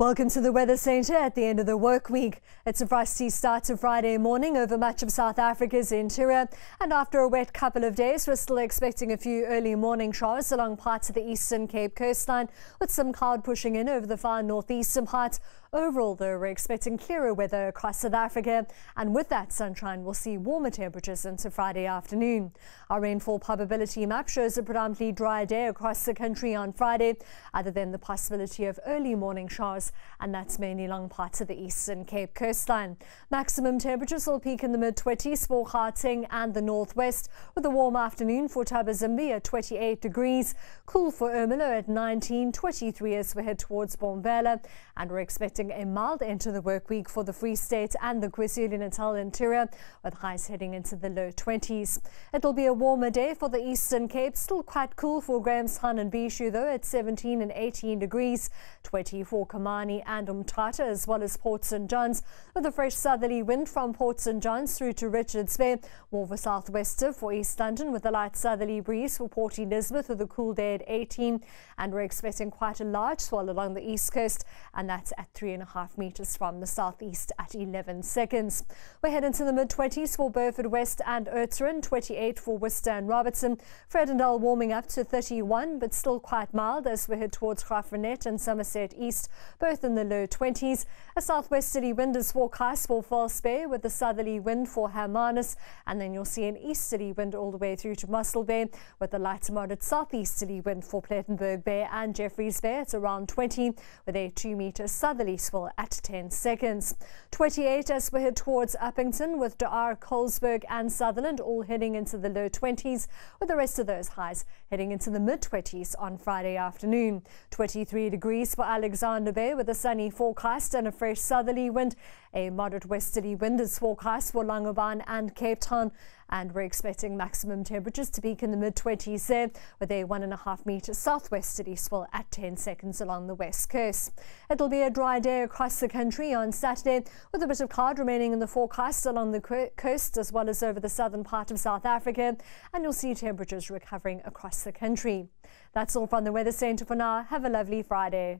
Welcome to the Weather Centre at the end of the work week. It's a frosty start to Friday morning over much of South Africa's interior, and after a wet couple of days, we're still expecting a few early morning showers along parts of the Eastern Cape coastline, with some cloud pushing in over the far northeastern parts. Overall, though, we're expecting clearer weather across South Africa, and with that sunshine, we'll see warmer temperatures into Friday afternoon. Our rainfall probability map shows a predominantly dry day across the country on Friday, other than the possibility of early morning showers, and that's mainly along parts of the Eastern Cape coastline. Maximum temperatures will peak in the mid-20s for Gauteng and the northwest, with a warm afternoon for Thabazimbi at 28 degrees, cool for Ermelo at 19, 23 as we head towards Bombela, and we're expecting a mild end to the work week for the Free State and the KwaZulu-Natal interior, with highs heading into the low 20s. It'll be a warmer day for the Eastern Cape, still quite cool for Grahamstown and Bishu though at 17 and 18 degrees, 20 for Kamani and Umtata as well as Port St John's, with a fresh southerly wind from Port St John's through to Richards Bay, more of a southwester for East London with a light southerly breeze for Port Elizabeth with a cool day at 18, and we're expecting quite a large swell along the east coast, and that's at 3.5 metres from the southeast at 11 seconds. We're heading to the mid-20s for Beaufort West and Oudtshoorn, 28 for Worcester and Robertson. Vredendal warming up to 31, but still quite mild as we head towards Graaff-Reinet and Somerset East, both in the low 20s. A southwesterly wind is forecast for False Bay with a southerly wind for Hermanus, and then you'll see an easterly wind all the way through to Mossel Bay with a light to moderate southeasterly wind for Plettenberg Bay and Jeffreys Bay. It's around 20 with a 2-metre southerly swell at 10 seconds. 28 as we head towards Uppington with De Aar, Colesberg and Sutherland all heading into the low 20s, with the rest of those highs heading into the mid-20s on Friday afternoon. 23 degrees for Alexander Bay with a sunny forecast and a fresh southerly wind. A moderate westerly wind is forecast for Langebaan and Cape Town, and we're expecting maximum temperatures to peak in the mid-20s there, with a 1.5 metre southwesterly swell at 10 seconds along the west coast. It'll be a dry day across the country on Saturday, with a bit of cloud remaining in the forecast along the coast as well as over the southern part of South Africa, and you'll see temperatures recovering across the country. That's all from the Weather Centre for now. Have a lovely Friday.